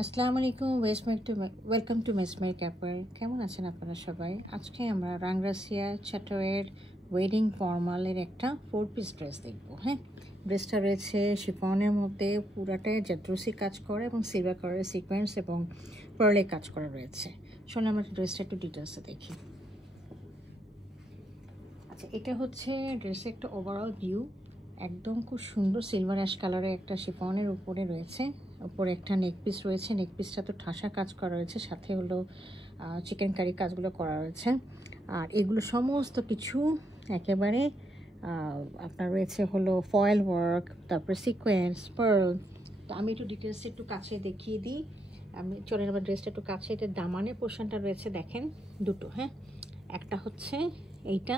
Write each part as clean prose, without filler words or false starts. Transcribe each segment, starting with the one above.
আসসালামু আলাইকুম welcome to মেসমের caper. কেমন আছেন আপনারা সবাই? আজকে আমরা রাংরাসিয়া চাটোয়ের ওয়েডিং ফর্মালের একটা 4 পিস ড্রেস দেখবো। হ্যাঁ, ড্রেসটা রয়েছে শিফনের মধ্যে, পুরাটায় জাদ্রুসি কাজ করা এবং সিলভার কালারের সিকোয়েন্স এবং পার্লে কাজ করা রয়েছে। শোনো আমরা ড্রেসটা একটু ডিটেলসে দেখি। আচ্ছা, এটা হচ্ছে ড্রেসের একটা ওভারঅল ভিউ। একদম খুব সুন্দর সিলভার অ্যাশ কালারের একটা শিফনের উপরে রয়েছে, উপরে একটা নেক পিস রয়েছে। নেক পিসটা তো ঠাসা কাজ করা রয়েছে, সাথে হলো চিকেন কারি কাজগুলো করা রয়েছে। আর এগুলো সমস্ত কিছু একেবারে আপনার রয়েছে হলো ফয়েল ওয়ার্ক, তারপরে সিকোয়েন্স, পার্ল। তো আমি একটু ডিটেলসে একটু কাছে দেখিয়ে দিই। আমি চলে আমার ড্রেসটা একটু কাছে। এটা দামানের পোর্শনটা রয়েছে, দেখেন দুটো। হ্যাঁ, একটা হচ্ছে এইটা,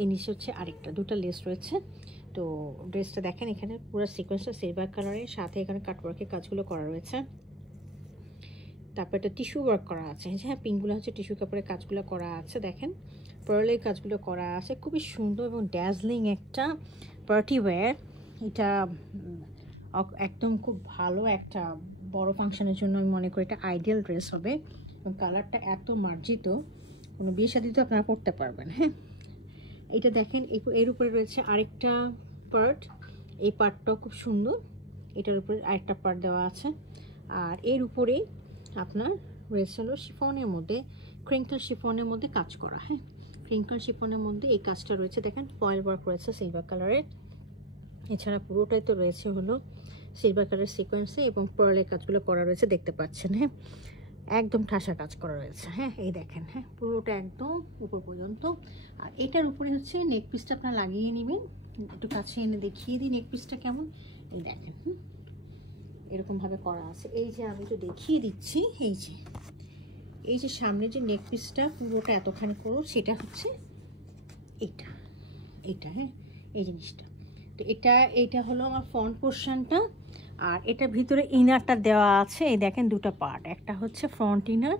এই নিচে হচ্ছে আরেকটা, দুটো লেস রয়েছে। তো ড্রেসটা দেখেন, এখানে পুরো সিকোয়েন্সটা সিলভার কালারের, সাথে এখানে কাটওয়ার্কের কাজগুলো করা রয়েছে। তারপর একটা টিস্যু ওয়ার্ক করা আছে। হ্যাঁ, পিঙ্কগুলো হচ্ছে টিস্যু কাপড়ের কাজগুলো করা আছে, দেখেন পার্লের কাজগুলো করা আছে। খুবই সুন্দর এবং ড্যাজলিং একটা পার্টি ওয়্যার। এটা একদম খুব ভালো একটা বড় ফাংশনের জন্য আমি মনে করি এটা আইডিয়াল ড্রেস হবে। এবং কালারটা এত মার্জিত, কোনো বিয়ে শাদিতে আপনারা পরতে পারবেন। হ্যাঁ, এইটা দেখেন, এর উপরে রয়েছে আরেকটা পার্ট। এই পার্টটাও খুব সুন্দর, এটার উপরে আরেকটা পার্ট দেওয়া আছে। আর এর উপরেই আপনার রয়েছে হলো শিফনের মধ্যে, ক্রিঙ্কল শিফনের মধ্যে কাজ করা। হ্যাঁ, ক্রিঙ্কল শিফনের মধ্যে এই কাজটা রয়েছে, দেখেন ফয়েল ওয়ার্ক রয়েছে সিলভার কালারের। এছাড়া পুরোটাই তো রয়েছে হলো সিলভার কালারের সিকোয়েন্সে এবং পার্লের কাজগুলো করা রয়েছে, দেখতে পাচ্ছেন। হ্যাঁ, একদম ঠাসা কাজ করা রয়েছে। হ্যাঁ, এই দেখেন, হ্যাঁ পুরোটা একদম উপর পর্যন্ত। আর এটার উপরে হচ্ছে নেক পিসটা আপনার লাগিয়ে নেবেন। একটু কাছে এনে দেখিয়ে দিই নেক পিসটা কেমন। এই দেখেন, এরকমভাবে করা আছে। এই যে আমি একটু দেখিয়ে দিচ্ছি, এই যে সামনে যে নেক পিসটা পুরোটা এতখানি করো, সেটা হচ্ছে এইটা। হ্যাঁ, এই জিনিসটা। তো এইটা হলো আমার ফ্রন্ট পোর্শনটা। আর এটার ভিতরে ইনারটা দেওয়া আছে, এই দেখেন দুটো পার্ট, একটা হচ্ছে ফ্রন্ট ইনার,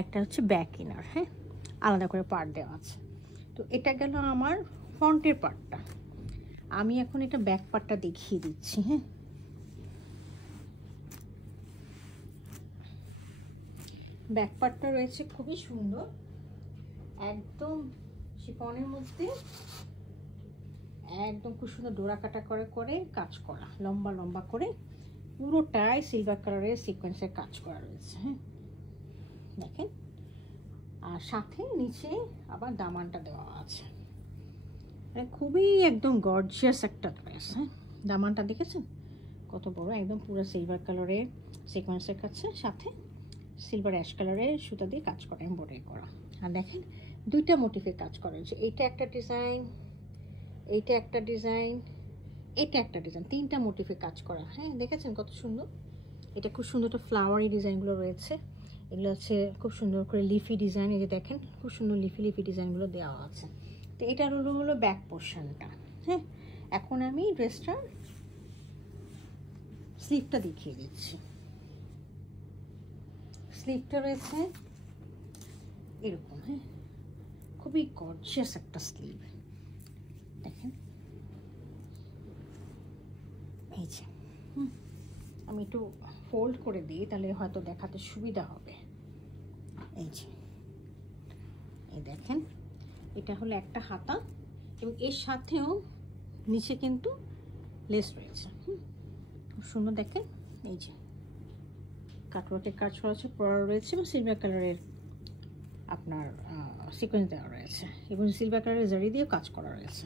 একটা হচ্ছে ব্যাক ইনার। হ্যাঁ, আলাদা করে পার্ট দেওয়া আছে। তো এটা গেল আমার ফ্রন্টের পার্টটা। আমি এখন এটা ব্যাক পার্টটা দেখিয়ে দিচ্ছি। হ্যাঁ, ব্যাক পার্টটা রয়েছে খুবই সুন্দর, একদম শিফনের মধ্যে, একদম খুব সুন্দর ডোরা কাটা করে কাজ করা, লম্বা লম্বা করে পুরোটাই সিলভার কালারের সিকোয়েন্সের কাজ করা রয়েছে। হ্যাঁ, দেখেন। আর সাথে নিচে আবার দামানটা দেওয়া আছে, মানে খুবই একদম গর্জিয়াস একটা ড্রেস। হ্যাঁ, দামানটা দেখেছেন কত বড়, একদম পুরো সিলভার কালারের সিকোয়েন্সের কাছে, সাথে সিলভার অ্যাশ কালারের সুতা দিয়ে কাজ করা, এমব্রয়ডারি করা। আর দেখেন দুইটা মোটিফে কাজ করা হয়েছে, এইটা একটা ডিজাইন, এইটা একটা ডিজাইন, এটা একটা ডিজাইন, তিনটা মোটিফে কাজ করা। হ্যাঁ, দেখেছেন কত সুন্দর। এটা খুব সুন্দর একটা ফ্লাওয়ারি ডিজাইনগুলো রয়েছে, এগুলো হচ্ছে খুব সুন্দর করে লিফি ডিজাইন। এই যে দেখেন খুব সুন্দর লিফি ডিজাইনগুলো দেওয়া আছে। তো এটার হলো ব্যাক পোর্শনটা। হ্যাঁ, এখন আমি ড্রেসটার স্লিভটা দেখিয়ে দিচ্ছি। স্লিভটা রয়েছে এরকম। হ্যাঁ, খুবই গর্জিয়াস একটা স্লিভ, দেখেন। এই যে আমি একটু ফোল্ড করে দিই, তাহলে হয়তো দেখাতে সুবিধা হবে। এই যে এই দেখেন, এটা হলো একটা হাতা এবং এর সাথেও নিচে কিন্তু লেস রয়েছে। খুব সুন্দর, দেখেন। এই যে কাটওয়ার্কের কাজ করা আছে, পরা রয়েছে এবং সিলভার কালারের আপনার সিকোয়েন্স দেওয়া রয়েছে এবং সিলভার কালারের জারি দিয়েও কাজ করা রয়েছে।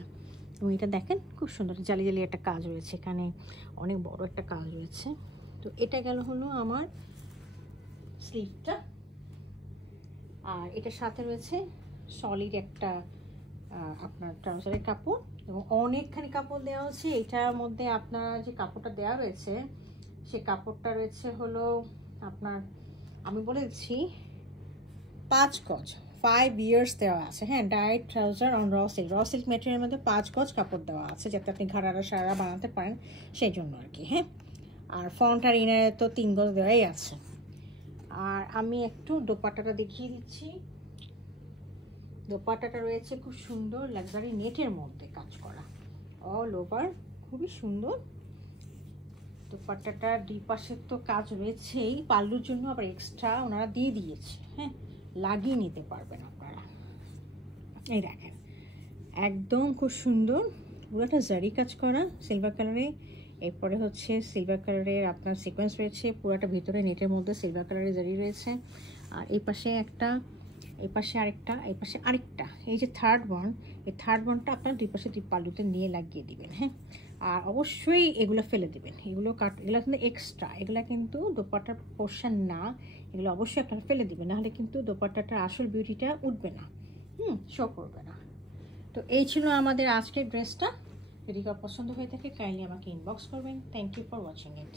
এবং এটা দেখেন খুব সুন্দর জালি একটা কাজ রয়েছে, এখানে অনেক বড় একটা কাজ রয়েছে। তো এটা গেল হলো আমার স্লিভটা। আর এটার সাথে রয়েছে সলিড একটা আপনার ট্রাউজারের কাপড় এবং অনেকখানি কাপড় দেওয়া হচ্ছে। এটার মধ্যে আপনার যে কাপড়টা দেওয়া রয়েছে, সে কাপড়টা রয়েছে হলো আপনার, আমি বলেছি 5 গজ, 5 ইয়ার্স দেওয়া আছে। হ্যাঁ, ডায়েট ট্রাউজার অন র সিল্ক ম্যাটেরিয়ালের মধ্যে 5 গজ কাপড় দেওয়া আছে, যাতে আপনি ঘাড়ারা সারা বানাতে পারেন, সেই জন্য আর কি। হ্যাঁ, আর ফ্রন্ট আর ইনারে তো 3 গজ দেওয়াই আছে। আর আমি একটু দোপাট্টাটা দেখিয়ে দিচ্ছি। দোপাট্টাটা রয়েছে খুব সুন্দর লাক্সারি নেটের মধ্যে কাজ করা, অল ওভার, খুবই সুন্দর। দোপাট্টাটা দুই পাশে তো কাজ রয়েছেই, পাল্লুর জন্য আবার এক্সট্রা ওনারা দিয়ে দিয়েছে, হ্যাঁ, লাগিয়ে নিতে পারবেন আপনারা। এই দেখেন একদম খুব সুন্দর, পুরোটা জারি কাজ করা সিলভার কালারে। এরপরে হচ্ছে সিলভার কালারের আপনার সিকোয়েন্স রয়েছে, পুরোটা ভিতরে নেটের মধ্যে সিলভার কালারের জারি রয়েছে। আর এই পাশে একটা, এই পাশে আরেকটা, এই পাশে আরেকটা, এই যে থার্ড ওয়ান, এই থার্ড ওয়ানটা আপনার দুই পাশে দুই পাল্লুতে নিয়ে লাগিয়ে দিবেন, হ্যাঁ। আর অবশ্যই এগুলো ফেলে দেবেন, এগুলো এগুলো কিন্তু এক্সট্রা, এগুলো কিন্তু দোপাট্টার পোর্শন না, এগুলো অবশ্যই আপনারা ফেলে দিবেন, নাহলে কিন্তু দোপাট্টাটার আসল বিউটিটা উঠবে না, শো করবে না। তো এই ছিল আমাদের আজকের ড্রেসটা। যদি কারো পছন্দ হয়ে থাকে কাইন্ডলি আমাকে ইনবক্স করবেন। Thank you for watching it.